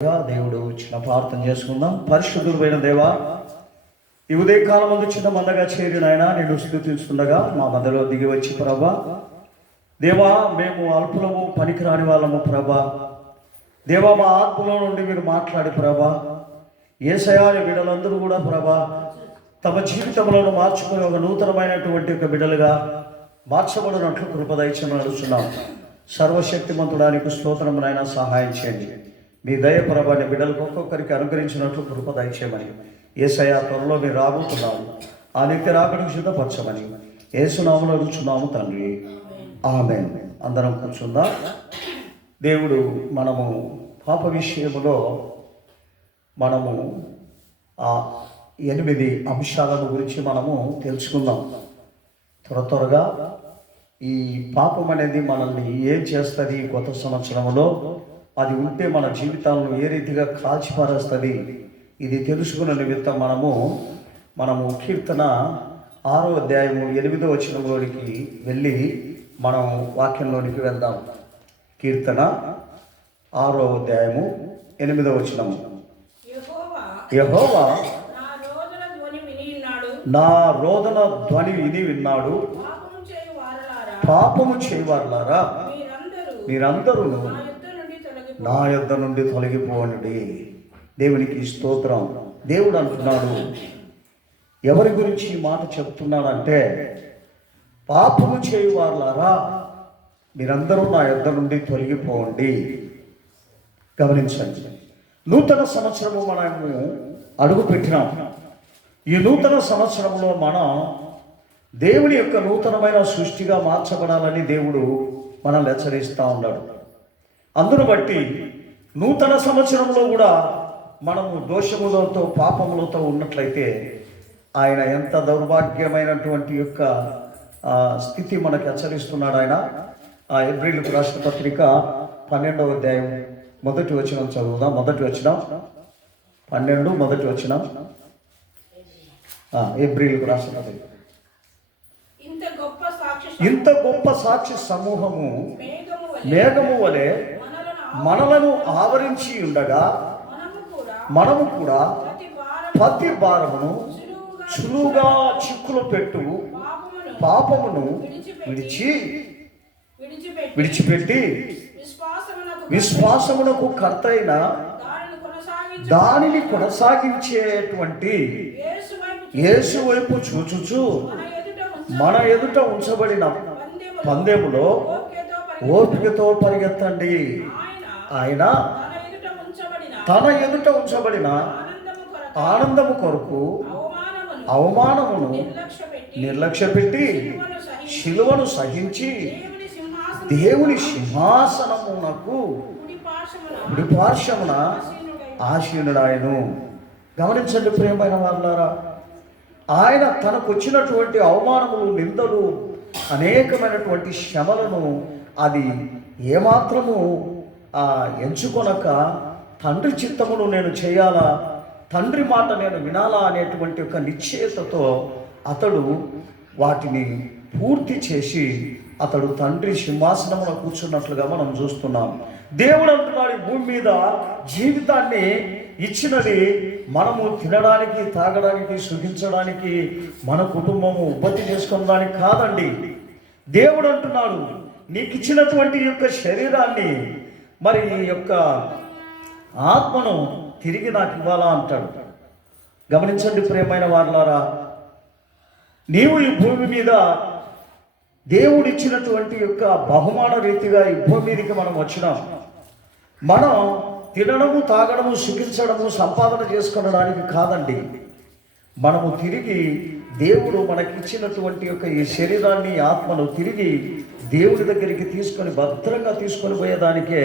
దేవుడు చిన్న ప్రార్థన చేసుకుందాం. పరిశుద్ధుడైన దేవా, ఈ ఉదయకాలం ముందు చిన్న మందగా చేరిన ఆయన నేను స్తుతిస్తుండగా మా మధ్యలో దిగి వచ్చి ప్రభా దేవా, మేము అల్పులము పనికిరాని వాళ్ళము ప్రభా దేవా, మా ఆత్మలో నుండి మీరు మాట్లాడి ప్రభా యేసయ్య బిడ్డలందరూ కూడా ప్రభా తమ జీవితంలో మార్చుకుని ఒక నూతనమైనటువంటి ఒక బిడ్డలుగా మార్చబడినట్లు కృపదైత్యం నడుస్తున్నాం. సర్వశక్తిమంతుడానికి స్తోత్రమునైనా సహాయం చేయండి. మీ దయ ప్రభాని బిడ్డలకు ఒక్కొక్కరికి అనుగ్రహించినట్లు కృప దయచేయమని యేసయ్య త్వరలో మీరు రాబోతున్నాము. ఆ నిత్య రాకడకు సిద్ధపరచమని యేసునామములో అడుగుచున్నాము తండ్రి, ఆమేన్. అందరం కూర్చుందాం. దేవుడు మనము పాప విషయములో మనము ఆ 8 అంశాలను గురించి మనము తెలుసుకుందాం. త్వరగా ఈ పాపం అనేది మనల్ని ఏం చేస్తుంది, కొత్త సంవత్సరంలో అది ఉంటే మన జీవితాలను ఏ రీతిగా కాల్చిపారేస్తుంది, ఇది తెలుసుకున్న నిమిత్తం మనము కీర్తన 6వ అధ్యాయము 8వ వచనంలోనికి వెళ్ళి మనం వాక్యంలోనికి వెళ్దాం. కీర్తన 6వ అధ్యాయము 8వ వచనము. యెహోవా నా రోదన ధ్వని విని విన్నాడు. పాపము చేయవారులారా మీరందరూ నా యొద్ద నుండి తొలగిపోండి. దేవునికి స్తోత్రం. దేవుడు అంటున్నాడు, ఎవరి గురించి ఈ మాట చెప్తున్నాడంటే, పాపము చేయువారులారా మీరందరూ నా యొద్ద నుండి తొలగిపోండి. గమనించండి, నూతన సంవత్సరము మనము అడుగు పెట్టినాం. ఈ నూతన సంవత్సరంలో మనం దేవుని యొక్క నూతనమైన సృష్టిగా మార్చబడాలని దేవుడు మనల్ని హెచ్చరిస్తూ ఉన్నాడు. అందును బట్టి నూతన సంవత్సరంలో కూడా మనము దోషములతో పాపములతో ఉన్నట్లయితే ఆయన ఎంత దౌర్భాగ్యమైనటువంటి యొక్క స్థితి మనకు హెచ్చరిస్తున్నాడు. ఆయన హెబ్రీయులకు రాసిన పత్రిక 12వ అధ్యాయం 1వ వచనం చదువుదాం. 1వ వచనం 12 1వ వచనం. హెబ్రీయులకు రాసిన పత్రిక. ఇంత గొప్ప సాక్షి సమూహము మేఘము వలె మనలను ఆవరించి ఉండగా మనము కూడా ప్రతి భారమును సులువుగా చిక్కులు పెట్టు పాపమును విడిచిపెట్టి విశ్వాసమునకు కర్తైన దానిని కొనసాగించేటువంటి యేసు వైపు చూచుచు మన ఎదుట ఉంచబడిన పందెములో ఓపికతో పరిగెత్తండి. ఆయన తన ఎదుట ఉంచబడిన ఆనందము కొరకు అవమానమును నిర్లక్ష్యపెట్టి శిలువను సహించి దేవుని సింహాసనమునకు కుడిపార్శ్వమున ఆసీనుడాయను. గమనించండి ప్రియమైన వాళ్ళారా, ఆయన తనకు వచ్చినటువంటి అవమానములు, నిందలు, అనేకమైనటువంటి శ్రమలను అది ఏమాత్రము ఎంచుకొనక తండ్రి చిత్తమును నేను చేయాలా, తండ్రి మాట నేను వినాలా అనేటువంటి ఒక నిశ్చయతతో అతడు వాటిని పూర్తి చేసి అతడు తండ్రి సింహాసనమున కూర్చున్నట్లుగా మనం చూస్తున్నాం. దేవుడు అంటున్నాడు, ఈ భూమి మీద జీవితాన్ని ఇచ్చినది మనము తినడానికి, తాగడానికి, సుఖించడానికి, మన కుటుంబము ఉబ్బతి చేసుకోవడానికి కాదండి. దేవుడు అంటున్నాడు, నీకు ఇచ్చినటువంటి యొక్క శరీరాన్ని, మరి ఈ యొక్క ఆత్మను తిరిగి నాకు ఇవ్వాలా అంటాడు. గమనించండి ప్రియమైన వారులారా, నీవు ఈ భూమి మీద దేవుడు ఇచ్చినటువంటి యొక్క బహుమాన రీతిగా ఈ భూమి మీదకి మనం వచ్చినాం. మనం తినడము, తాగడము, సుఖించడము, సంపాదన చేసుకోవడానికి కాదండి. మనము తిరిగి దేవుడు మనకిచ్చినటువంటి యొక్క ఈ శరీరాన్ని, ఆత్మను తిరిగి దేవుడి దగ్గరికి తీసుకొని భద్రంగా తీసుకొని పోయేదానికే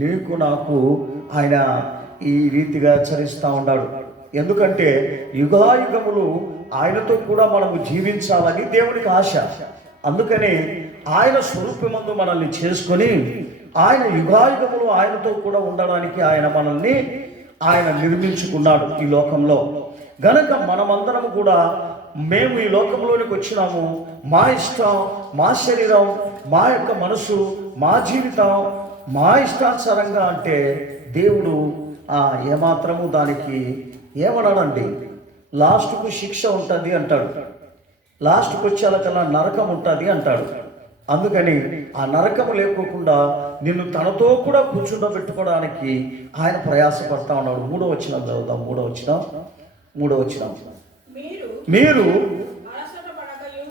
నీకు నాకు ఆయన ఈ రీతిగా హెచ్చరిస్తూ ఉన్నాడు. ఎందుకంటే యుగాయుగములు ఆయనతో కూడా మనము జీవించాలని దేవునికి ఆశ. అందుకని ఆయన స్వరూపమందు మనల్ని చేసుకొని ఆయన యుగాయుగములు ఆయనతో కూడా ఉండడానికి ఆయన నిర్మించుకున్నాడు ఈ లోకంలో. గనక మనమందరం కూడా మేము ఈ లోకంలోనికి వచ్చినాము, మా ఇష్టం, మా శరీరం, మా యొక్క మనసు, మా జీవితం మా ఇష్టానుసారంగా అంటే దేవుడు ఏమాత్రము దానికి ఏమన్నాడండి, లాస్ట్కు శిక్ష ఉంటుంది అంటాడు, లాస్ట్కి వచ్చేలా నరకం ఉంటుంది అంటాడు. అందుకని ఆ నరకము లేకోకుండా నిన్ను తనతో కూడా కూర్చుండబెట్టుకోవడానికి ఆయన ప్రయాసపడతా ఉన్నాడు. మూడో వచనం చదువుదాం. మూడో వచనం మీరు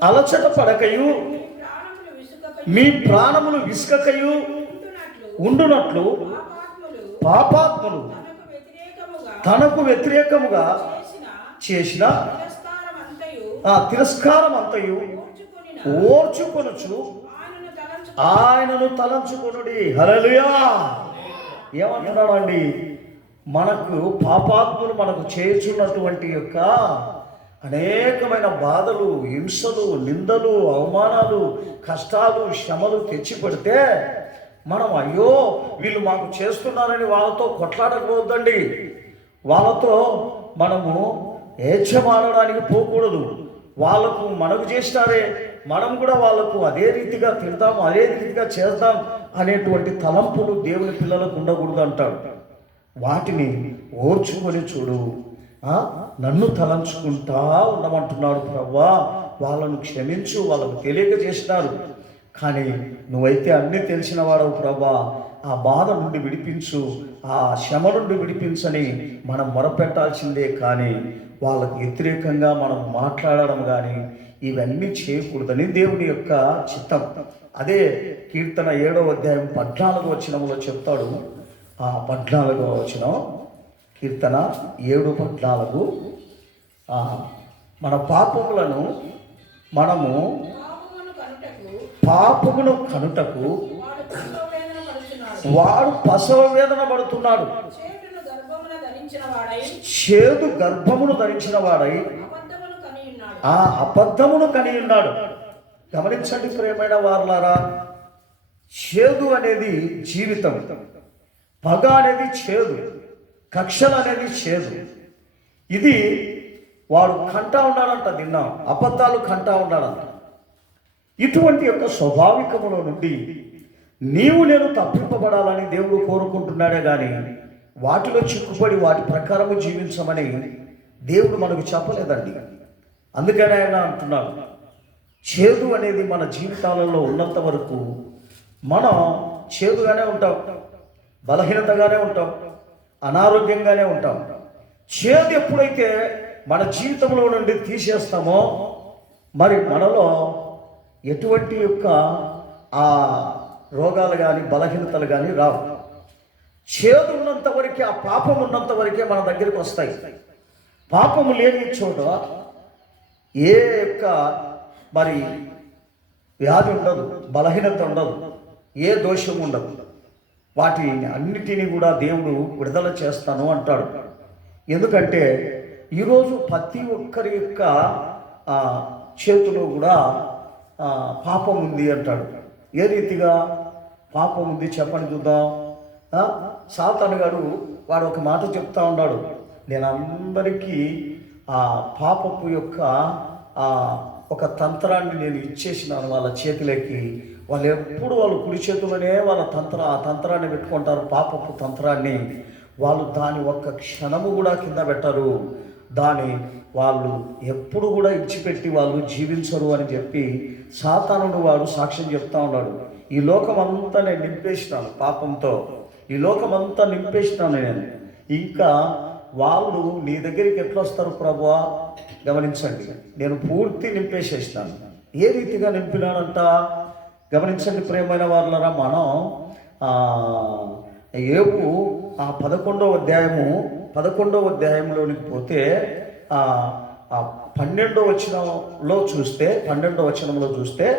అలసట పడకయు మీ ప్రాణములు విసుకకయు ఉండునట్లు పాపాత్ములు తనకు వ్యతిరేకముగా చేసిన తిరస్కారం అంతయు ఓర్చుకొనుచు ఆయనను తలంచుకొనుడి. హల్లెలూయా. ఏమంటున్నాడు అండి, మనకు పాపాత్ములు మనకు చేర్చున్నటువంటి యొక్క అనేకమైన బాధలు, హింసలు, నిందలు, అవమానాలు, కష్టాలు, శ్రమలు తెచ్చిపెడితే మనం అయ్యో వీళ్ళు మాకు చేస్తున్నారని వాళ్ళతో కొట్లాడకపోవద్దండి, వాళ్ళతో మనము ఏడ్చమాడడానికి పోకూడదు. వాళ్ళకు మనకు చేసినారే, మనం కూడా వాళ్ళకు అదే రీతిగా తిడతాం, అదే రీతిగా చేద్దాం అనేటువంటి తలంపులు దేవుని పిల్లలకు ఉండకూడదు అంటాడు. వాటిని ఓర్చుకొని చూడు, నన్ను తలంచుకుంటా ఉండమంటున్నాడు. ప్రభువా వాళ్ళను క్షమించు, వాళ్ళకు తెలియక చేసినారు, కానీ నువ్వైతే అన్నీ తెలిసిన వాడవు ప్రభువా, ఆ బాధ నుండి విడిపించు, ఆ శ్రమ నుండి విడిపించని మనం మొరపెట్టాల్సిందే. కానీ వాళ్ళకు వ్యతిరేకంగా మనం మాట్లాడడం కానీ ఇవన్నీ చేయకూడదని దేవుని యొక్క చిత్తం. అదే కీర్తన 7వ అధ్యాయం 14వ వచనంలో చెప్తాడు. ఆ 14వ వచనం, కీర్తన 7:14, మన పాపములను మనము పాపమును కనుటకు వాడు ప్రసవ వేదన పడుతున్నాడు, చేదు గర్భమును ధరించిన వాడై ఆ అబద్ధమును కని ఉన్నాడు. గమనించండి ప్రియమైన వారలారా, చేదు అనేది జీవితం, పగ అనేది చేదు, కక్షలు అనేది చేదు. ఇది వాడు కంటా ఉన్నాడంట, నిన్న అబద్ధాలు కంటా ఉన్నాడంట. ఇటువంటి యొక్క స్వాభావికములో నుండి నేను తప్పింపబడాలని దేవుడు కోరుకుంటున్నాడే కానీ వాటిలో చిక్కుపడి వాటి ప్రకారము జీవించమని దేవుడు మనకు చెప్పలేదండి. అందుకని ఆయన అంటున్నాడు, చేదు అనేది మన జీవితాలలో ఉన్నంత వరకు మనం చేదుగానే ఉంటాం, బలహీనతగానే ఉంటాం, అనారోగ్యంగానే ఉంటాం. చేదు ఎప్పుడైతే మన జీవితంలో నుండి తీసేస్తామో మరి మనలో ఎటువంటి యొక్క ఆ రోగాలు కానీ బలహీనతలు కానీ రావు. చేదు ఉన్నంత వరకే, ఆ పాపం ఉన్నంత వరకే మన దగ్గరికి వస్తాయి. పాపము లేని చోట ఏ యొక్క మరి వ్యాధి ఉండదు, బలహీనత ఉండదు, ఏ దోషం ఉండదు. వాటిని అన్నిటినీ కూడా దేవుడు విడుదల చేస్తాను అంటాడు. ఎందుకంటే ఈరోజు ప్రతి ఒక్కరి యొక్క చేతిలో కూడా పాపం ఉంది అంటాడు. ఏ రీతిగా పాపం ఉంది చెప్పండి చూద్దాం. సాతాను గారు వాడు ఒక మాట చెప్తా ఉన్నాడు, నేను అందరికీ ఆ పాపపు యొక్క ఒక తంత్రాన్ని నేను ఇచ్చేసినాను వాళ్ళ చేతిలోకి. వాళ్ళు ఎప్పుడు వాళ్ళు కుడి చేతులనే వాళ్ళ ఆ తంత్రాన్ని పెట్టుకుంటారు, పాపపు తంత్రాన్ని. వాళ్ళు దాని ఒక్క క్షణము కూడా కింద పెట్టరు, దాన్ని వాళ్ళు ఎప్పుడు కూడా ఇచ్చిపెట్టి వాళ్ళు జీవించరు అని చెప్పి సాతానుడు వాడు సాక్ష్యం చెప్తా ఉన్నాడు. ఈ లోకమంతా నేను నింపేసినాను పాపంతో, ఈ లోకమంతా నింపేసినాను నేను, ఇంకా వాళ్ళు నీ దగ్గరికి ఎట్లా వస్తారు ప్రభువా? గమనించండి, నేను పూర్తి నింపేసేసినాను. ఏ రీతిగా నింపినానంట గమనించండి ప్రియమైన వారులారా. మనం ఏపు 11వ అధ్యాయంలోనికి పోతే 12వ వచనంలో చూస్తే 12వ వచనం నుండి 13,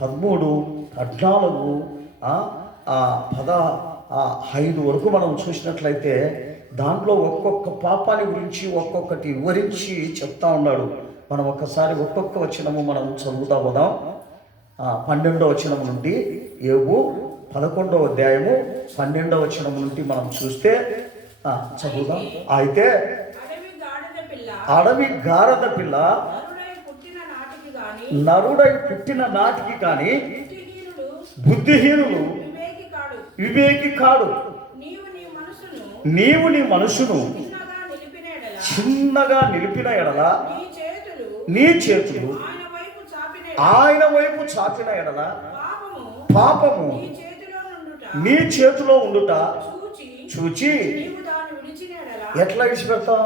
14, 15 వరకు మనం చూసినట్లయితే దాంట్లో ఒక్కొక్క పాపాన్ని గురించి ఒక్కొక్కటి వివరించి చెప్తా ఉన్నాడు. మనం ఒక్కసారి ఒక్కొక్క వచనము మనం చదువుతా పోదాం. 12వ వచనం నుండి ఏబు 11వ అధ్యాయము 12వ వచనం నుండి మనం చూస్తే చదువుదాం. అయితే అడవి గారద పిల్ల నరుడై పుట్టిన నాటికి కానీ బుద్ధిహీనులు వివేకి కాడు. నీవు నీ మనసును చిన్నగా నిలిపిన ఎడల చిన్నగా నిలిపిన ఎడల నీ చేతులు ఆయన వైపు చాపిన ఎడల పాపము నీ చేతిలో ఉండుట చూచి ఎట్లా విడిచిపెడతాం?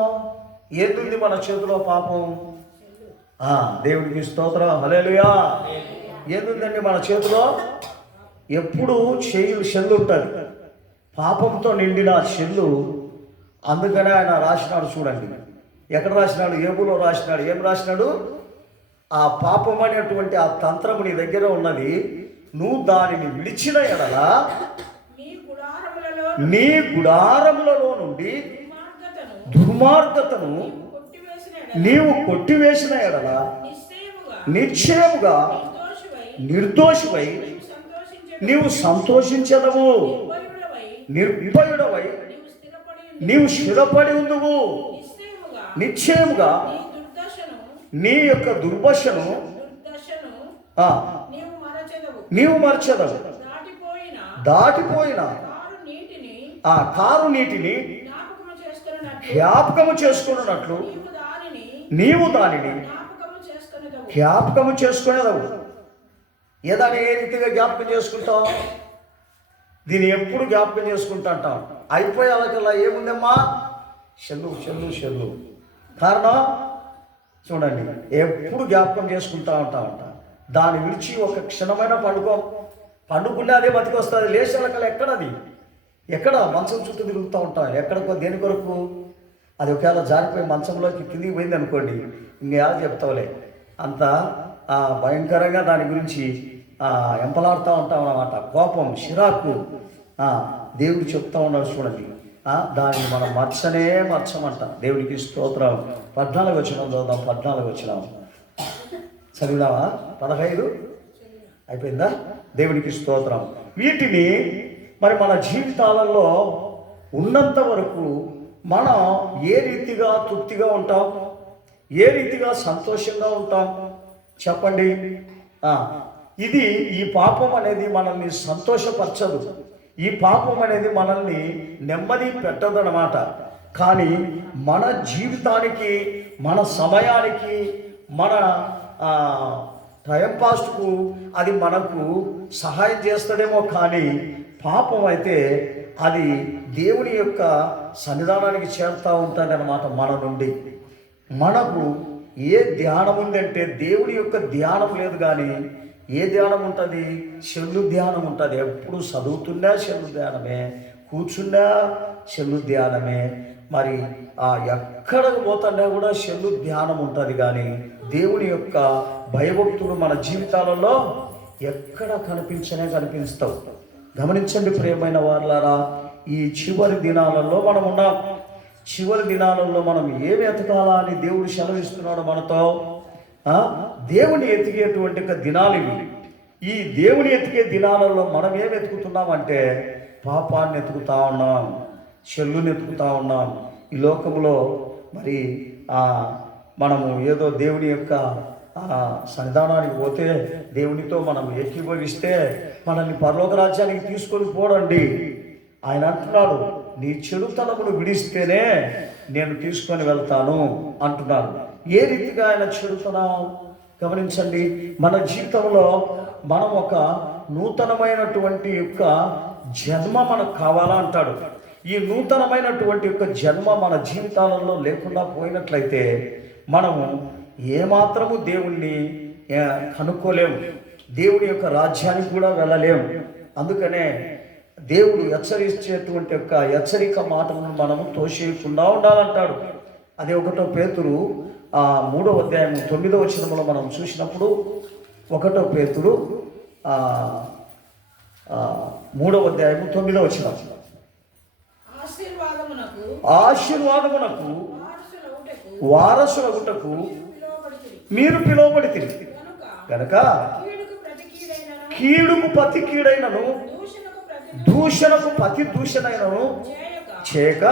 ఏంది మన చేతిలో పాపం? దేవుడికి స్తోత్రం, హల్లెలూయా. ఏందండి మన చేతిలో? ఎప్పుడు చెల్లు ఉంటుంది, పాపంతో నిండిన చెల్లు. అందుకనే ఆయన రాసినాడు చూడండి, ఎక్కడ రాసినాడు? ఏబులో రాసినాడు. ఏం రాసినాడు? ఆ పాపం అనేటువంటి ఆ తంత్రము నీ దగ్గర ఉన్నది, నువ్వు దానిని విడిచిన ఎడల నీ గుడారములలో నుండి దుర్మార్గతను నీవు కొట్టివేసిన ఎడల నిశ్చయముగా నిర్దోషివై నీవు సంతోషించదవు, నిర్భయుడవై నీవు స్థిరపడి ఉందువు. నిశ్చయముగా నీ యొక్క దుర్దశను నీవు మరచెదవు. దాటిపోయిన ఆ కారు నీటిని జ్ఞాపకము చేసుకున్నట్లు నీవు దానిని జ్ఞాపకము చేసుకునేదవు. ఏదాన్ని ఏ రీతిగా జ్ఞాపకం చేసుకుంటావు? దీన్ని ఎప్పుడు జ్ఞాపకం చేసుకుంటా అంటాం. అయిపోయేలా ఏముందమ్మా? చెల్లు. కారణం చూడండి, ఎప్పుడు జ్ఞాపకం చేసుకుంటా ఉంటామంట. దాన్ని విడిచి ఒక క్షణమైన పండుకునే అదే బతికి వస్తుంది. లేచాలకల్లా ఎక్కడ మంచం చుట్టూ తిరుగుతూ ఉంటాం. ఎక్కడికో దేని కొరకు? అది ఒకవేళ జారిపోయి మంచంలోకి కిందికి పోయింది అనుకోండి, ఇంకేలా చెప్తావులే. అంత భయంకరంగా దాని గురించి ఎంపలాడుతూ ఉంటాం అన్నమాట. కోపం, చిరాకు. దేవుడు చెప్తా ఉన్నాడు చూడండి, దాన్ని మనం మర్చమంట. దేవుడికి స్తోత్రం. 14 వచనం చదువుదాం. 14 వచనం చదివినావా? 15 అయిపోయిందా? దేవుడికి స్తోత్రం. వీటిని మరి మన జీవితాలలో ఉన్నంత వరకు మనం ఏ రీతిగా తృప్తిగా ఉంటాం, ఏ రీతిగా సంతోషంగా ఉంటాం చెప్పండి. ఇది ఈ పాపం అనేది మనల్ని సంతోషపరచదు. ఈ పాపం అనేది మనల్ని నెమ్మది పెట్టదన్నమాట. కానీ మన జీవితానికి, మన సమయానికి, మన టైంపాస్కు అది మనకు సహాయం చేస్తుందేమో. కానీ పాపం అయితే అది దేవుని యొక్క సన్నిధానానికి చేరుతూ ఉంటుంది అన్నమాట. మన నుండి మనకు ఏ ధ్యానం ఉందంటే దేవుని యొక్క ధ్యానం లేదు. కానీ ఏ ధ్యానం ఉంటుంది? చెల్లు ధ్యానం ఉంటుంది. ఎప్పుడు చదువుతున్నా చెల్లు ధ్యానమే, కూర్చున్నా చెల్లు ధ్యానమే. మరి ఎక్కడికి పోతున్నా కూడా చెల్లు ధ్యానం ఉంటుంది. కానీ దేవుని యొక్క భయభక్తులు మన జీవితాలలో ఎక్కడ కనిపిస్తావు. గమనించండి ప్రియమైన వారులారా, ఈ చివరి దినాలలో మనం ఉన్నాం. చివరి దినాలలో మనం ఏమి ఎతకాలా అని దేవుడు సెలవిస్తున్నాడు మనతో. దేవుని ఎతికేటువంటి దినాలు ఇవి. ఈ దేవుని ఎతికే దినాలలో మనం ఏమి ఎతుకుతున్నామంటే పాపాన్ని ఎతుకుతా ఉన్నాం, చెల్లుని ఎతుకుతా ఉన్నాం. ఈ లోకంలో మరి మనము ఏదో దేవుని యొక్క సన్నిధానానికి పోతే, దేవునితో మనం ఏకీభవిస్తే మనల్ని పరలోక రాజ్యానికి తీసుకొని పోడండి. ఆయన అంటున్నాడు, నీ చెడుతనమును విడిస్తేనే నేను తీసుకొని వెళ్తాను అంటున్నాడు. ఏ రీతిగా ఆయన చెడుతనం గమనించండి. మన జీవితంలో మనం ఒక నూతనమైనటువంటి యొక్క జన్మ మనకు కావాలా అంటాడు. ఈ నూతనమైనటువంటి యొక్క జన్మ మన జీవితాలలో లేకుండా పోయినట్లయితే మనము ఏమాత్రము దేవుణ్ణి కనుక్కోలేము, దేవుడి యొక్క రాజ్యానికి కూడా వెళ్ళలేము. అందుకనే దేవుడు హెచ్చరించేటువంటి యొక్క హెచ్చరిక మాటలను మనము తోసేయకుండా ఉండాలంటాడు. అదే 1 పేతురు 3వ అధ్యాయం 9వ వచనంలో మనం చూసినప్పుడు, 1 పేతురు 3వ అధ్యాయం 9వ వచనం, ఆశీర్వాదమునకు వారసులగుటకు మీరు పిలువబడితిరి కనుక కీడుకు ప్రతి కీడైనను దూషణకు ప్రతి దూషణైనను చేయక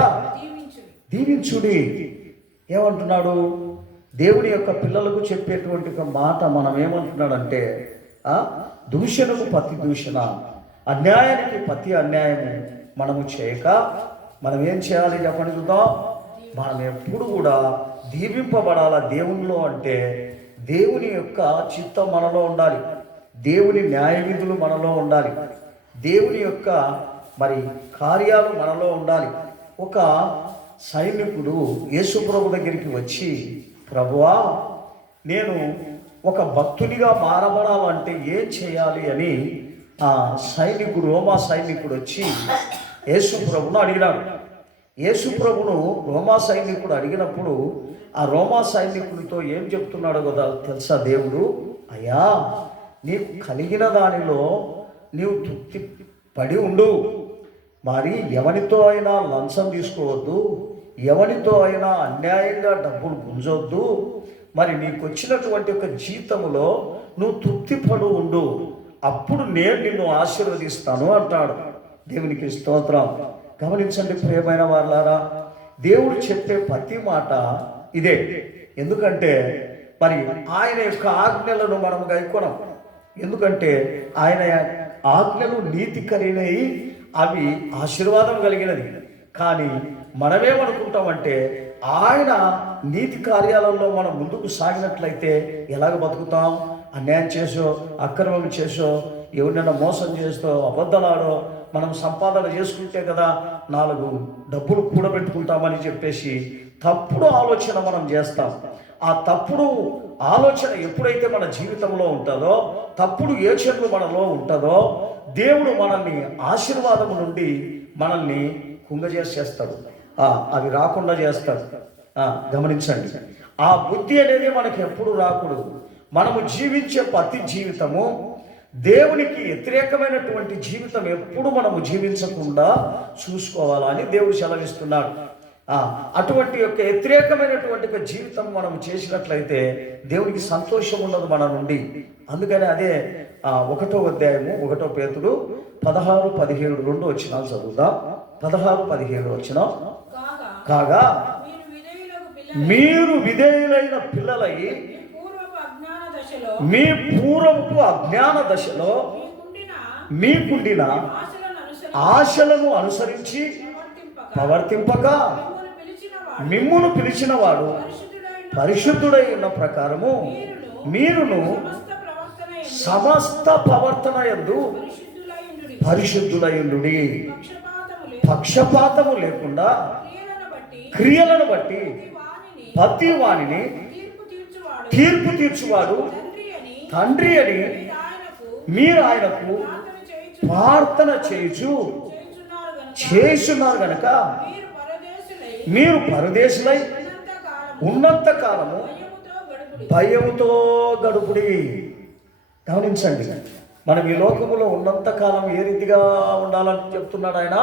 దీవించుడి. ఏమంటున్నాడు? దేవుని యొక్క పిల్లలకు చెప్పేటువంటి ఒక మాట మనం ఏమంటున్నాడంటే, దూషణకు ప్రతి దూషణ, అన్యాయానికి ప్రతి అన్యాయము మనము చేయక మనం ఏం చేయాలి చెప్పండి చూద్దాం. మనం ఎప్పుడు కూడా దీవింపబడాల దేవునిలో. అంటే దేవుని యొక్క చిత్తం మనలో ఉండాలి, దేవుని న్యాయ విధులు మనలో ఉండాలి, దేవుని యొక్క మరి కార్యాలు మనలో ఉండాలి. ఒక సైనికుడు యేసు ప్రభు దగ్గరికి వచ్చి, ప్రభువా, నేను ఒక భక్తునిగా మారబడాలంటే ఏం చేయాలి అని ఆ సైనికుడు, రోమా సైనికుడు వచ్చి యేసు ప్రభును అడిగినాడు. యేసు ప్రభును రోమా సైనికుడు అడిగినప్పుడు ఆ రోమా సైనికుడితో ఏం చెప్తున్నాడో కదా తెలుసా దేవుడు? అయ్యా, నీకు కలిగిన దానిలో నీవు తృప్తి పడి ఉండు. మరి ఎవరితో అయినా లంచం తీసుకోవద్దు, ఎవరితో అయినా అన్యాయంగా డబ్బులు గుంజొద్దు. మరి నీకు వచ్చినటువంటి ఒక జీతములో నువ్వు తృప్తి పడు ఉండు, అప్పుడు నేను నిన్ను ఆశీర్వదిస్తాను అంటాడు. దేవునికి స్తోత్రం. గమనించండి ప్రియమైన వాళ్ళారా, దేవుడు చెప్పే ప్రతి మాట ఇదే. ఎందుకంటే మరి ఆయన యొక్క ఆజ్ఞలను మనం గైకొనం. ఎందుకంటే ఆయన ఆజ్ఞలు నీతి కలిగినవి, అవి ఆశీర్వాదం కలిగినది. కానీ మనమేమనుకుంటామంటే ఆయన నీతి కార్యాలలో మనం ముందుకు సాగినట్లయితే ఎలాగ బతుకుతాం? అన్యాయం చేసో, అక్రమం చేసో, ఎవరినైనా మోసం చేస్తూ, అబద్ధాలాడో మనం సంపాదన చేసుకుంటే కదా 4 డబ్బులు కూడబెట్టుకుంటామని చెప్పేసి తప్పుడు ఆలోచన మనం చేస్తాం. ఆ తప్పుడు ఆలోచన ఎప్పుడైతే మన జీవితంలో ఉంటుందో, తప్పుడు యోచనలు మనలో ఉంటుందో, దేవుడు మనల్ని ఆశీర్వాదం నుండి మనల్ని కుంగజేసేస్తాడు, అవి రాకుండా చేస్తాడు. గమనించండి, ఆ బుద్ధి అనేది మనకి ఎప్పుడు రాకూడదు. మనము జీవించే ప్రతి జీవితము దేవునికి వ్యతిరేకమైనటువంటి జీవితం ఎప్పుడు మనము జీవించకుండా చూసుకోవాలని దేవుడు సెలవిస్తున్నాడు. అటువంటి యొక్క వ్యతిరేకమైనటువంటి జీవితం మనం చేసినట్లయితే దేవునికి సంతోషం ఉండదు మన నుండి. అందుకని అదే 1వ అధ్యాయము 1వ పేతురు 16-17 2 వచనాలు చదువుదాం. 16-17 వచనం. కాగా మీరు విధేయులైన పిల్లలై మీ పూర్వపు అజ్ఞాన దశలో మీకుండిన ఆశలను అనుసరించి ప్రవర్తింపక మిమ్మును పిలిచిన వాడు పరిశుద్ధుడై ఉన్న ప్రకారము మీరును సమస్త ప్రవర్తన యందు పరిశుద్ధులయుండుడి. పక్షపాతము లేకుండా క్రియలను బట్టి ప్రతి వానిని తీర్పు తీర్చువాడు తండ్రి అని మీరు ఆయనకు ప్రార్థన చేస్తున్నారు గనక మీరు పరదేశులై ఉన్నంత కాలము భయముతో గడుపుడి. గమనించండి, మనం ఈ లోకములో ఉన్నంత కాలం ఏ రీతిగా ఉండాలని చెప్తున్నాడు ఆయన.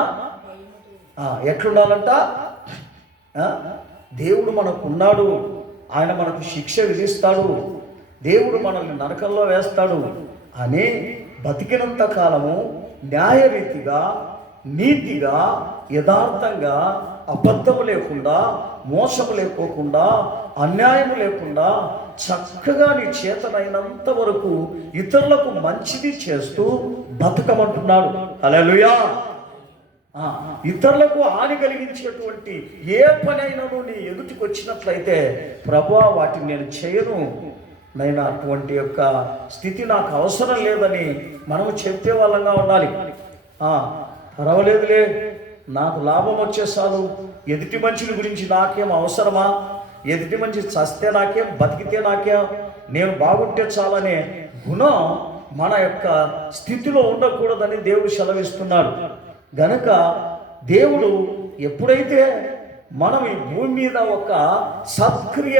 ఎట్లుండాలంట? దేవుడు మనకు ఉన్నాడు, ఆయన మనకు శిక్ష విధిస్తాడు, దేవుడు మనల్ని నరకంలో వేస్తాడు అని బతికినంత కాలము న్యాయరీతిగా, నీతిగా, యథార్థంగా, అబద్ధము లేకుండా, మోసము లేకోకుండా, అన్యాయం లేకుండా చక్కగా నీ చేతనైనంత వరకు ఇతరులకు మంచిది చేస్తూ బతకమంటున్నాడు. హల్లెలూయా. ఇతరులకు హాని కలిగించేటువంటి ఏ పనైనా నీ ఎదుటికి వచ్చినట్లయితే, ప్రభువా వాటిని నేను చేయను, నేను అటువంటి యొక్క స్థితి నాకు అవసరం లేదని మనము చెప్పే వాళ్ళంగా ఉండాలి. పర్వాలేదులే, నాకు లాభం వచ్చేసాలు, ఎదుటి మనిషిని గురించి నాకేం అవసరమా, ఎదుటి మనిషి చస్తే నాకేం, బతికితే నాకేం, నేను బాగుంటే చాలనే గుణం మన యొక్క స్థితిలో ఉండకూడదని దేవుడు సెలవిస్తున్నాడు. గనక దేవుడు ఎప్పుడైతే మనం ఈ భూమి మీద ఒక సత్క్రియ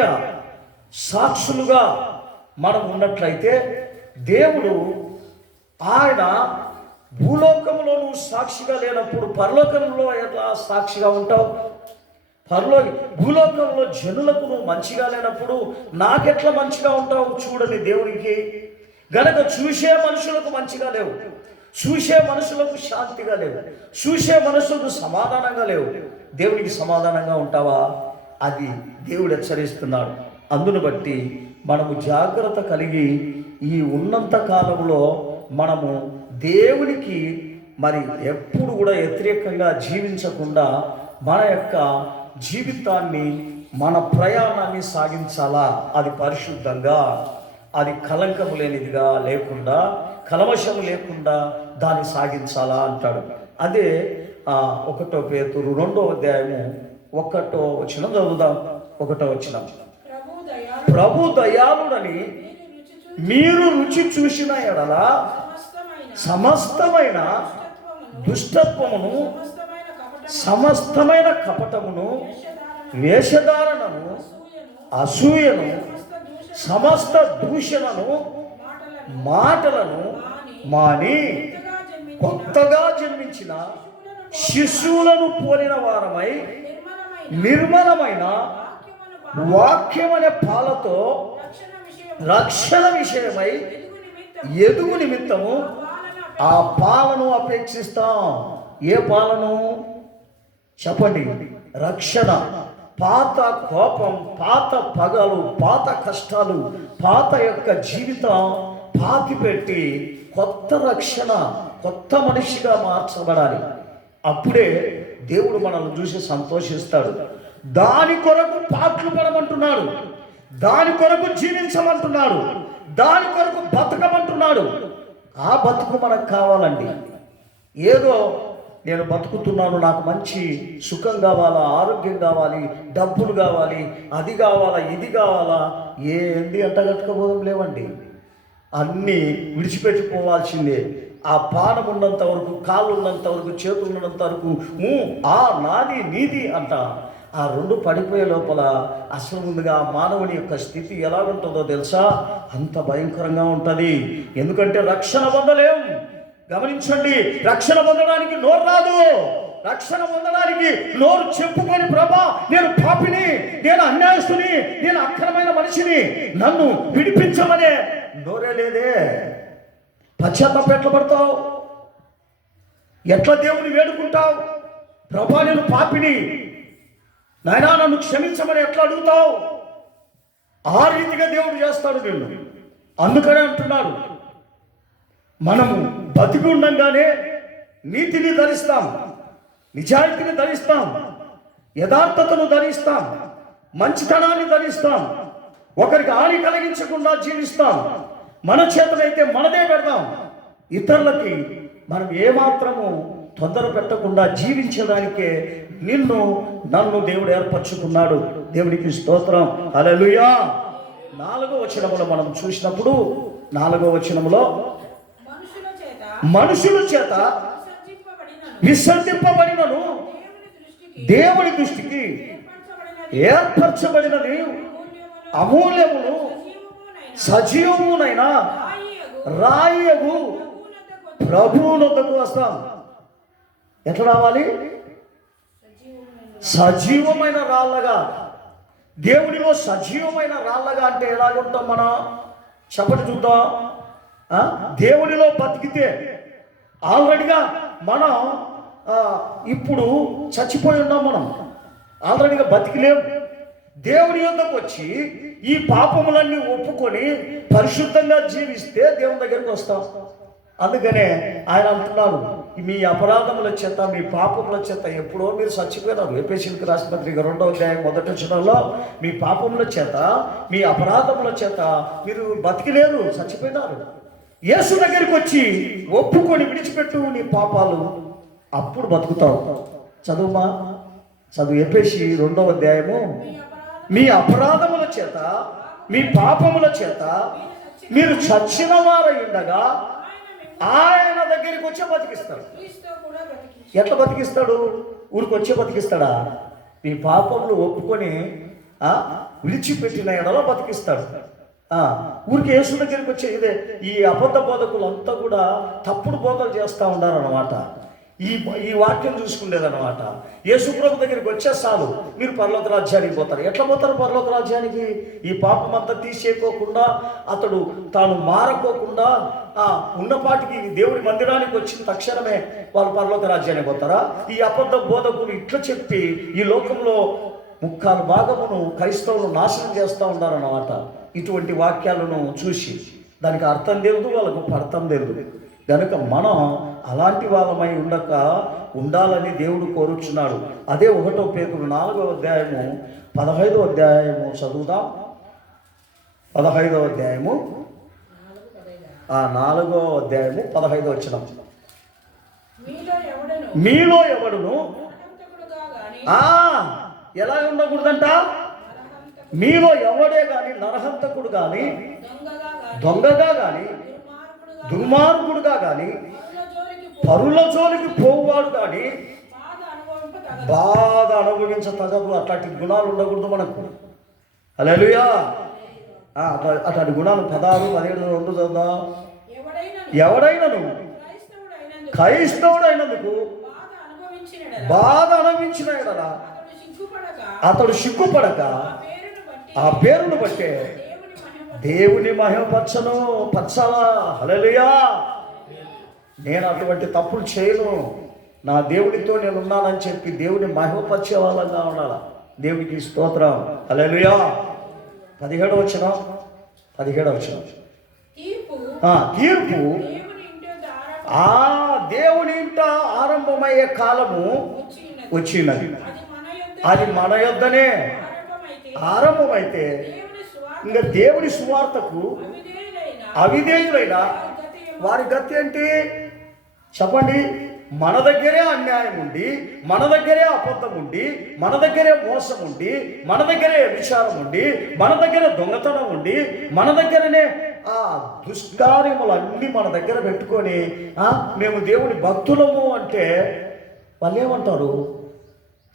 సాక్షులుగా మనం ఉన్నట్లయితే, దేవుడు ఆయన భూలోకంలో నువ్వు సాక్షిగా లేనప్పుడు పరలోకంలో ఎట్లా సాక్షిగా ఉంటావు? భూలోకంలో జనులకు నువ్వు మంచిగా లేనప్పుడు నాకెట్లా మంచిగా ఉంటావు? చూడని దేవునికి. గనక చూసే మనుషులకు మంచిగా లేవు, చూసే మనుషులకు శాంతిగా లేవు, చూసే మనుషులకు సమాధానంగా లేవు, దేవునికి సమాధానంగా ఉంటావా? అది దేవుడు హెచ్చరిస్తున్నాడు. అందును బట్టి మనము జాగ్రత్త కలిగి ఈ ఉన్నంత కాలంలో మనము దేవునికి మరి ఎప్పుడు కూడా వ్యతిరేకంగా జీవించకుండా మన యొక్క జీవితాన్ని, మన ప్రయాణాన్ని సాగించాలా. అది పరిశుద్ధంగా, అది కలంకము లేనిదిగా లేకుండా, కలమషము లేకుండా దాన్ని సాగించాలా అంటాడు. అదే 1 పేతురు 2వ అధ్యాయము 1వ వచనం చదువుదాం. 1వ వచనం, ప్రభు దయాళుడని మీరు రుచి చూసిన ఎడల సమస్తమైన దుష్టత్వమును, సమస్తమైన కపటమును, వేషధారణను, అసూయను, సమస్త దూషణను, మాటలను మాని కొత్తగా జన్మించిన శిశువులను పోలిన వారమై నిర్మలమైన వాక్యమనే పాలతో రక్షణ విషయమై ఎదుగు నిమిత్తము ఆ పాలను అపేక్షిస్తాం. ఏ పాలను చెప్పండి? రక్షణ. పాత కోపం, పాత పగలు, పాత కష్టాలు, పాత యొక్క జీవితం పాతిపెట్టి కొత్త రక్షణ, కొత్త మనిషిగా మార్చబడాలి. అప్పుడే దేవుడు మనల్ని చూసి సంతోషిస్తాడు. దాని కొరకు పాటలు పడమంటున్నాడు, దాని కొరకు జీవించమంటున్నాడు, దాని కొరకు బతకమంటున్నాడు. ఆ బతుకు మనకు కావాలండి. ఏదో నేను బతుకుతున్నాను, నాకు మంచి సుఖం కావాలా, ఆరోగ్యం కావాలి, డబ్బులు కావాలి, అది కావాలా, ఇది కావాలా, ఏంది అంటగట్టుకోబోదం లేవండి. అన్నీ విడిచిపెట్టుకోవాల్సిందే. ఆ పానం ఉన్నంత వరకు, కాళ్ళు ఉన్నంత వరకు, చేతులు ఉన్నంత వరకు నాది నీది అంట. ఆ 2 పడిపోయే లోపల అసలు ముందుగా మానవుని యొక్క స్థితి ఎలా ఉంటుందో తెలుసా? అంత భయంకరంగా ఉంటుంది. ఎందుకంటే రక్షణ పొందలేం. గమనించండి, రక్షణ పొందడానికి నోరు రాదు. రక్షణ పొందడానికి నోరు చెప్పుకొని, ప్రభా నేను పాపిని, నేను అన్యాయస్తుని, నేను అక్రమైన మనిషిని, నన్ను విడిపించమనే నోరే లేదే. పశ్చాత్తాపం ఎట్లా పడతావు? ఎట్లా దేవుని వేడుకుంటావు? ప్రభా నేను పాపిని, నాయనా నన్ను క్షమించమని ఎట్లా అడుగుతావు? ఆ రీతిగా దేవుడు చేస్తాడు నిన్ను. అందుకనే అంటున్నాడు, మనము బతికి ఉండంగానే నీతిని ధరిస్తాం, నిజాయితీని ధరిస్తాం, యథార్థతను ధరిస్తాం, మంచితనాన్ని ధరిస్తాం, ఒకరికి హాని కలిగించకుండా జీవిస్తాం. మన చేతనైతే మనదే పెడదాం. ఇతరులకి మనం ఏమాత్రము తొందర పెట్టకుండా జీవించడానికే నిన్ను నన్ను దేవుడు ఏర్పరచుకున్నాడు. దేవునికి స్తోత్రం. హల్లెలూయా. 4వ వచనములో మనం చూసినప్పుడు, 4వ వచనములో మనుషుల చేత విసర్జింపబడినను దేవుని దృష్టికి ఏర్పరచబడినది అమూల్యమును సజీవమునైన రాయగు ప్రభువునొద్దకు వస్తాం. ఎట్లా రావాలి? సజీవమైన రాళ్ళగా. దేవుడిలో సజీవమైన రాళ్ళగా అంటే ఎలాగుంటాం మనం? చెప్పండి చూద్దాం. దేవుడిలో బతికితే ఆల్రెడీగా మనం ఇప్పుడు చచ్చిపోయి ఉన్నాం. మనం ఆల్రెడీగా బతికిలేం. దేవుని యొద్దకు వచ్చి ఈ పాపములన్నీ ఒప్పుకొని పరిశుద్ధంగా జీవిస్తే దేవుని దగ్గరికి వస్తాం. అందుకనే ఆయన అంటున్నాడు, మీ అపరాధముల చేత, మీ పాపముల చేత ఎప్పుడో మీరు చచ్చిపోయినారు. ఎఫెసీయులకు రాసిన పత్రిక 2వ అధ్యాయం 1వ వచనంలో, మీ పాపముల చేత, మీ అపరాధముల చేత మీరు బతికిలేరు, చచ్చిపోయినారు. యేసు దగ్గరికి వచ్చి ఒప్పుకొని విడిచిపెట్టు నీ పాపాలు, అప్పుడు బతుకుతావు. చదువుమా, చదువు. ఎఫెసీ 2వ అధ్యాయము, మీ అపరాధముల చేత, మీ పాపముల చేత మీరు చచ్చిన వారై ఉండగా ఆయన దగ్గరికి వచ్చే బతికిస్తాడు. ఎట్లా బతికిస్తాడు? ఊరికి వచ్చే బతికిస్తాడా? మీ పాపములు ఒప్పుకొని విడిచిపెట్టిన ఎడలో బతికిస్తాడు. ఊరికి యేసు దగ్గరికి వచ్చే ఇదే. ఈ అబద్ధ బోధకులు అంతా కూడా తప్పుడు బోధలు చేస్తూ ఉన్నారన్నమాట. ఈ వాక్యం చూసుకునేదన్నమాట. యేసు ప్రభు దగ్గరికి వచ్చే చాలు, మీరు పరలోక రాజ్యానికి పోతారు. ఎట్లా పోతారు పరలోక రాజ్యానికి? ఈ పాపం అంతా తీసేయకోకుండా, అతడు తాను మారకోకుండా ఉన్నపాటికి దేవుడి మందిరానికి వచ్చిన తక్షణమే వాళ్ళు పరలోక రాజ్యానికి పోతారా? ఈ అబద్ధ బోధకులు ఇట్లా చెప్పి ఈ లోకంలో 3/4 క్రైస్తవులు నాశనం చేస్తూ ఉన్నారన్నమాట. ఇటువంటి వాక్యాలను చూసి దానికి అర్థం తెలియదు, వాళ్ళకు అర్థం తెలియదు. కనుక మనం అలాంటి వాళ్ళమై ఉండాలని దేవుడు కోరుచున్నాడు. అదే 1 పేతురు 4వ అధ్యాయము 15వ అధ్యాయము చదువుదాం. 15వ అధ్యాయము 4వ అధ్యాయము 15వ వచనం. మీలో ఎవడును ఎలా ఉండకూడదంట? మీలో ఎవడే గాని నరహంతకుడు గాని, దొంగగా గాని, దుర్మార్గుడుగా గాని, పరుల జోలికి పోవాడు గాని బాధ అనుభవించతగదు. అట్లాంటి గుణాలు ఉండకూడదు మనకు. హల్లెలూయా. అట్లాంటి గుణాలు 16, 17 రెండు చదువుదాం. ఎవడైనను క్రైస్తవుడైనందుకు బాధ అనుభవించిన ఎడలా అతడు సిగ్గుపడక ఆ పేరును బట్టే దేవుని పరచాలా. హల్లెలూయా. నేను అటువంటి తప్పులు చేయను, నా దేవుడితో నేను ఉన్నానని చెప్పి దేవుని మహిమపరిచే వాళ్ళంగా ఉండాలి. దేవునికి స్తోత్రం. హల్లెలూయా. 17వ వచనం. తీర్పు దేవుని ఇంట ఆరంభమయ్యే కాలము వచ్చినది. అది మన యొద్దనే ఆరంభమైతే ఇంకా దేవుని సువార్తకు అవిధేయులైన వారి గతి ఏంటి చెప్పండి? మన దగ్గరే అన్యాయం ఉండి, మన దగ్గరే అబద్ధం ఉండి, మన దగ్గరే మోసం ఉండి, మన దగ్గరే విచారం ఉండి, మన దగ్గర దొంగతనం ఉండి, మన దగ్గరనే ఆ దుష్కార్యములన్నీ మన దగ్గర పెట్టుకొని మేము దేవుని భక్తులము అంటే వాళ్ళు ఏమంటారు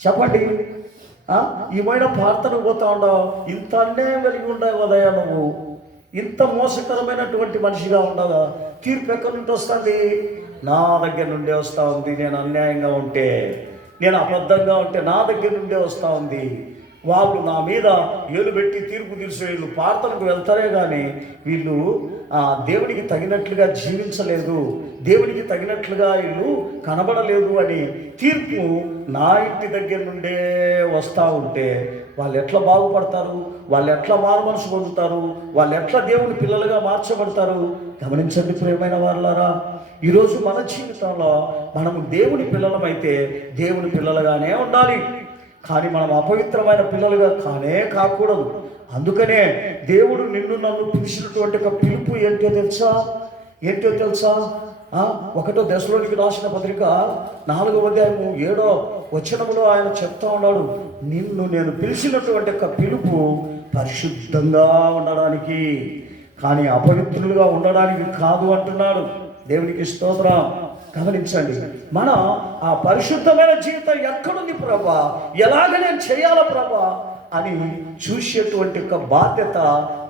చెప్పండి? ఏమైనా ప్రార్థన పోతా ఉండవు, ఇంత అన్యాయం కలిగి ఉండవు కదయా నువ్వు, ఇంత మోసకరమైనటువంటి మనిషిగా ఉండగా తీర్పు ఎక్కడి నుండి వస్తుంది? నా దగ్గర నుండే వస్తూ ఉంది. నేను అన్యాయంగా ఉంటే, నేను అబద్ధంగా ఉంటే నా దగ్గర నుండే వస్తూ ఉంది. వాళ్ళు నా మీద ఏలు పెట్టి తీర్పు తీర్చే వీళ్ళు ప్రార్థనకు వెళ్తారే కానీ వీళ్ళు దేవునికి తగినట్లుగా జీవించలేదు, దేవునికి తగినట్లుగా వీళ్ళు కనబడలేదు అని తీర్పు నా ఇంటి దగ్గర నుండే వస్తూ ఉంటే వాళ్ళు ఎట్లా బాగుపడతారు? వాళ్ళు ఎట్లా మారు మనసు పొందుతారు? వాళ్ళు ఎట్లా దేవుని పిల్లలుగా మార్చబడతారు? గమనించండి ప్రియమైన వాళ్ళారా. ఈరోజు మన జీవితంలో మనము దేవుని పిల్లలమైతే దేవుని పిల్లలుగానే ఉండాలి, కానీ మనం అపవిత్రమైన పిల్లలుగా కాకూడదు. అందుకనే దేవుడు నిన్ను నన్ను పిలిచినటువంటి ఒక పిలుపు ఏంటో తెలుసా? 1 దశలోనికి రాసిన పత్రిక 4వ అధ్యాయము 7వ వచనములో ఆయన చెప్తా ఉన్నాడు, నిన్ను నేను పిలిచినటువంటి ఒక పిలుపు పరిశుద్ధంగా ఉండడానికి, కానీ అపవిత్రులుగా ఉండడానికి కాదు అంటున్నాడు. దేవునికి స్తోత్రం. గమనించండి, మనం ఆ పరిశుద్ధమైన జీవితం ఎక్కడుంది ప్రభా, ఎలాగ నేను చేయాలా ప్రభా అని చూసేటువంటి ఒక బాధ్యత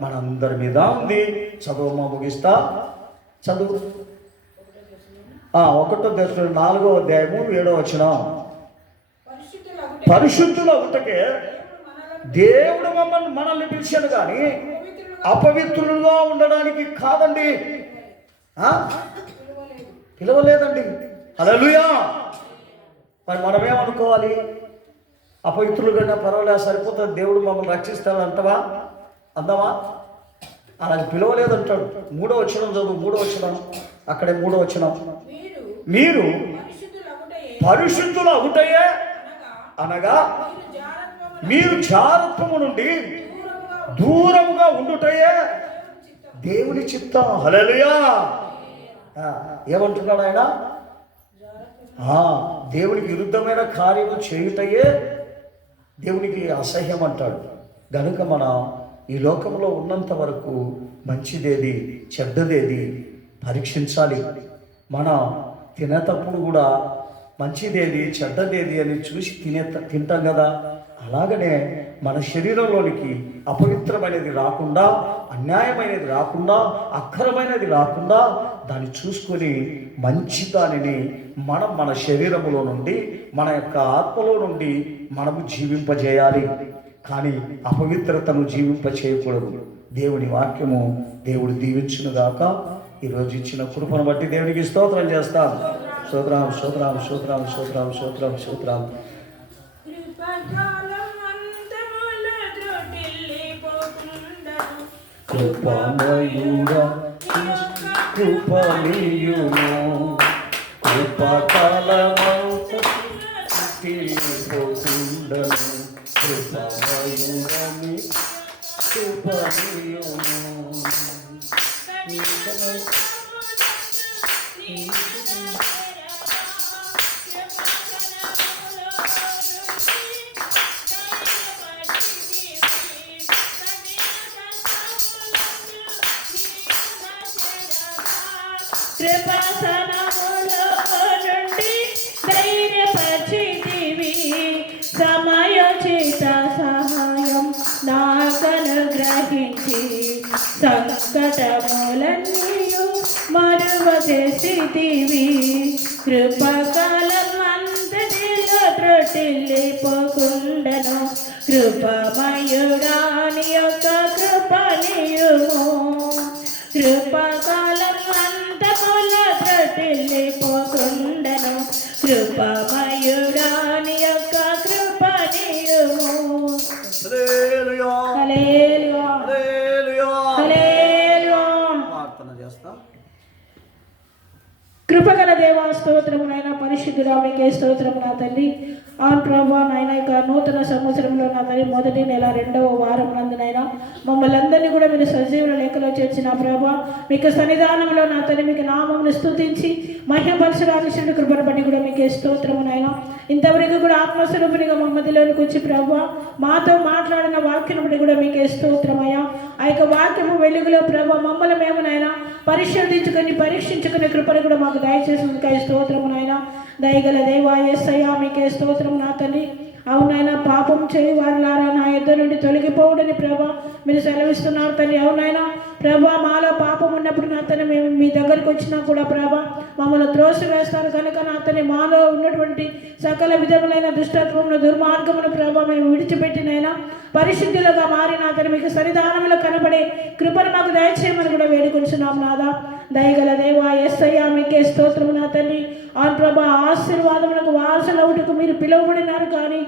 మనందరి మీద ఉంది. చదువు ముగిస్తా. చదువు 1 దశలోనికి 4వ అధ్యాయము 7వ వచనం. పరిశుద్ధుల ఒకటే దేవుడు మనల్ని పిలిచాడు కానీ అపవిత్రులుగా ఉండడానికి కాదండి, పిలవలేదండి. హల్లెలూయా. మరి మనమేమనుకోవాలి? అపవిత్రులు కన్నా పర్వాలేదు, సరిపోతుంది, దేవుడు మమ్మల్ని రక్షిస్తాడు అంటావా? అందామా? అలాగే పిలవలేదంటాడు. 3వ వచనం చదువు. 3వ వచనం, అక్కడే 3వ వచనం. మీరు పరిశుద్ధుల ఒకటయే అనగా మీరు జారత్వము నుండి దూరముగా ఉండుటయే దేవుని చిత్తం. హల్లెలూయా. ఏమంటున్నాడు ఆయన? దేవునికి విరుద్ధమైన కార్యము చేయుటయే దేవునికి అసహ్యం అంటాడు. గనుక మనం ఈ లోకంలో ఉన్నంత వరకు మంచిదేది చెడ్డదేది పరీక్షించాలి. మనం తినేటప్పుడు కూడా మంచిదేది చెడ్డదేది అని చూసి తింటాం కదా. అలాగనే మన శరీరంలోనికి అపవిత్రమైనది రాకుండా, అన్యాయమైనది రాకుండా, అక్కరమైనది రాకుండా దాన్ని చూసుకొని మంచి దానిని మనం మన శరీరంలో నుండి, మన యొక్క ఆత్మలో నుండి మనము జీవింపజేయాలి, కానీ అపవిత్రతను జీవింపచేయకూడదు. దేవుని వాక్యము దేవుడు దీవించునుగాక. ఈరోజు ఇచ్చిన కృపను బట్టి దేవునికి స్తోత్రం చేస్తాం. స్తోత్రం స్తోత్రం స్తోత్రం స్తోత్రం స్తోత్రం స్తోత్రం. కృపామయుడా కృపనీయుము కృపకాలమంత పోకుండను కృపమయురని కృపనీయుము కృపాసనములో నుండి ధైర్యపరిచితివి సమయోచిత సహాయం నాకనుగ్రహించి సంకటములన్నీయు మరువచేసితివి కృపకాలం అంతటిలో త్రొట్టిల్లిపోకుండను కృపమయుడాని యొక్క కృపనియుము కృపకాలం అంతకుల త్రొట్టిల్లిపోకుండను కృపమయుడాని యొక్క కృపనియుము హల్లెలూయా హల్లెలూయా హల్లెలూయా హల్లెలూయా. ప్రార్థన చేస్తాం. కృపగల దేవా స్తోత్రము నాయన పరిశుద్ధుడా మీకే స్తోత్రము నా తల్లి. అవును ప్రభా నాయన ఇక నూతన సంవత్సరంలో నా తల్లి మొదటి నెల 2వ వారం నందునైనా మమ్మల్ని అందరినీ కూడా మీరు సజీవుల లెక్కలో చేర్చిన ప్రభా మీకు సన్నిధానంలో నా తల్లి మీకు నామమును స్తుతించి మహిమపరచడానికి కృపను బట్టి కూడా మీకే స్తోత్రము నాయన. ఇంతవరకు కూడా ఆత్మస్వరూపునిగా మా మధ్యలోనికి వచ్చి ప్రభా మాతో మాట్లాడిన వాక్యం బట్టి కూడా మీకే స్తోత్రమయ్యా. ఆ యొక్క వాక్యము వెలుగులో ప్రభా మమ్మల్ని మేము నాయన పరిశోధించుకొని పరీక్షించుకునే కృపను కూడా మాకు దయచేసి స్తోత్రము నాయన. దయగల దేవా యేసయ్యా మీకే స్తోత్రము నా తల్లి. అవునైనా పాపం చేయి వారులారా నా ఎదురు నుండి తొలగిపోవడని ప్రభా మీరు సెలవిస్తున్నారు తల్లి. అవునైనా ప్రభా మాలో పాపం ఉన్నప్పుడు నా తల్లి మేము మీ దగ్గరికి వచ్చినా కూడా ప్రభా మమ్మల్ని త్రోసి వేస్తారు కనుక నా తల్లి మాలో ఉన్నటువంటి సకల విధములైన దుష్టత్వమును దుర్మార్గమును ప్రభా మేము విడిచిపెట్టినైనా పరిశుద్ధులుగా మారి నా తల్లి మీకు సన్నిధానంలో కనబడే కృపను మాకు దయచేయమని కూడా వేడుకొంచున్నాం నాదా. దయగల దేవా యేసయ్యా మీకే స్తోత్రము నా తల్లి. అవును ప్రభా ఆశీర్వాదములకు వారసులవుటకు మీరు పిలువబడినారు కానీ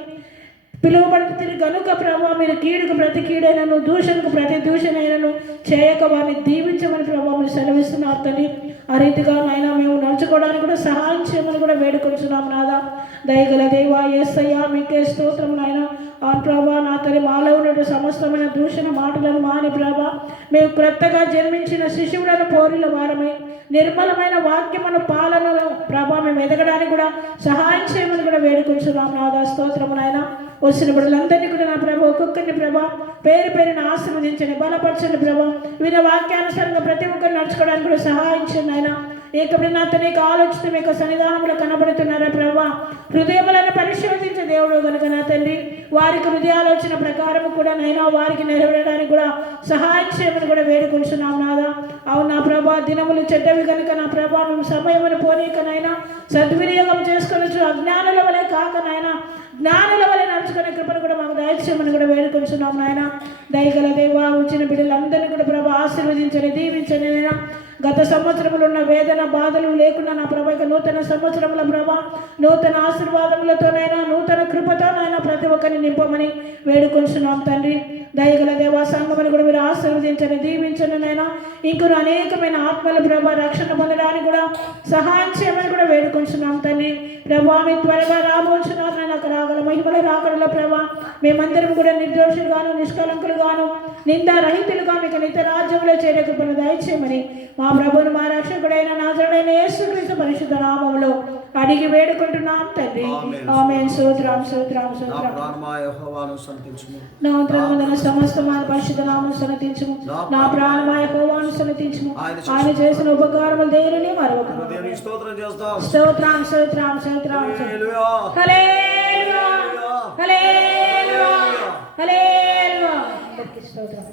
పిలువబడి కనుక ప్రభా మీరు కీడుకు ప్రతి కీడైనను దూషణకు ప్రతి దూషణైనను చేయక వారిని దీవించమని ప్రభా మీరు సెలవిస్తున్నారు తల్లి. ఆ రీతిగా నాయన మేము నడుచుకోవడానికి కూడా సహాయం చేయమని కూడా వేడుకొంచున్నాం నాదా. దయగల దేవా యేసయ్యా మీకే స్తోత్రం నాయన. ఆ ప్రభా నా తల్లి మాలో ఉన్నటువంటి సమస్తమైన దూషణ మాటలను మాని ప్రభా మేము క్రొత్తగా జన్మించిన శిశువులను పోరిల వారమే నిర్మలమైన వాక్యమును పాలనలో ప్రభా మేము ఎదగడానికి కూడా సహాయం చేయమని కూడా వేడుకొంచున్నాం నాదా. స్తోత్రము నాయన. వచ్చిన బిడ్డలందరినీ కూడా నా ప్రభా ఒక్కొక్కరిని ప్రభా పేరు పేరుని ఆశీర్వదించండి బలపరచండి ప్రభా విన వాక్యానుసారంగా ప్రతి ఒక్కరిని నడుచుకోవడానికి కూడా సహాయించండి ఆయన. ఏకప్పుడు నా తనకి ఆలోచన మీకు సన్నిధానంలో కనబడుతున్నారా ప్రభా హృదయములను పరిశోధించే దేవుడు కనుక నా తండ్రి వారికి హృదయాలోచన ప్రకారం కూడా నైనా వారికి నెరవేరడానికి కూడా సహాయం చేయమని కూడా వేడుకొంచున్నాం నాదా. అవును నా ప్రభా దినములు చెడ్డవి కనుక నా ప్రభా మేము సమయమును పోనీకనైనా సద్వినియోగం చేసుకోవచ్చు అజ్ఞానుల వలె కాకనైనా జ్ఞానుల వలె నడుచుకునే కృపను కూడా మాకు దయచేయమని కూడా వేడుకొంచున్నాం నాయన. దయగల దేవా వచ్చిన బిడ్డలందరినీ కూడా ప్రభా ఆశీర్వదించండి దీవించండి నాయన. గత సంవత్సరంలో ఉన్న వేదన బాధలు లేకుండా నా ప్రభా ఇక నూతన సంవత్సరంలో ప్రభా నూతన ఆశీర్వాదములతోనైనా నూతన కృపతోనైనా ప్రతి ఒక్కరిని నింపమని వేడుకొంచున్నాం తండ్రి. దయగల దేవా సంఘమని కూడా మీరు ఆశీర్వదించండి దీవించండి నాయన. ఇంకొన్ని అనేకమైన ఆత్మల ప్రభా రక్షణ పొందడానికి కూడా సహాయం చేయమని కూడా వేడుకొంచున్నాం తండ్రి. ప్రభా మీ త్వరగా రాబోచున్నారు నాయన. రాగల మహిమల రాకడలో ప్రభా మేమందరం కూడా నిర్దోషులుగాను నిష్కలంకులుగాను నిందారహితులుగా మీకు నిత్య రాజ్యంలో చేరే కృపను దయచేయమని మా ప్రభువును మా రక్షకుడైన నాజరుడైన యేసుక్రీస్తు పరిశుద్ధ నామములో అడిగి వేడుకుంటున్నాం తండ్రి. ఆమేన్. స్తోత్రం స్తోత్రం స్తోత్రం. నా ప్రాణమున సమస్తమైన పరిశుద్ధ నామమును సన్నతించుము. నా ప్రాణమా యెహోవాను సన్నతించుము. ఆయన చేసిన ఉపకారములు దేనిని మరవకు. స్తోత్రం స్తోత్రం స్తోత్రం. హల్లెలూయా హల్లెలూయా హల్లెలూయా. స్తోత్రం.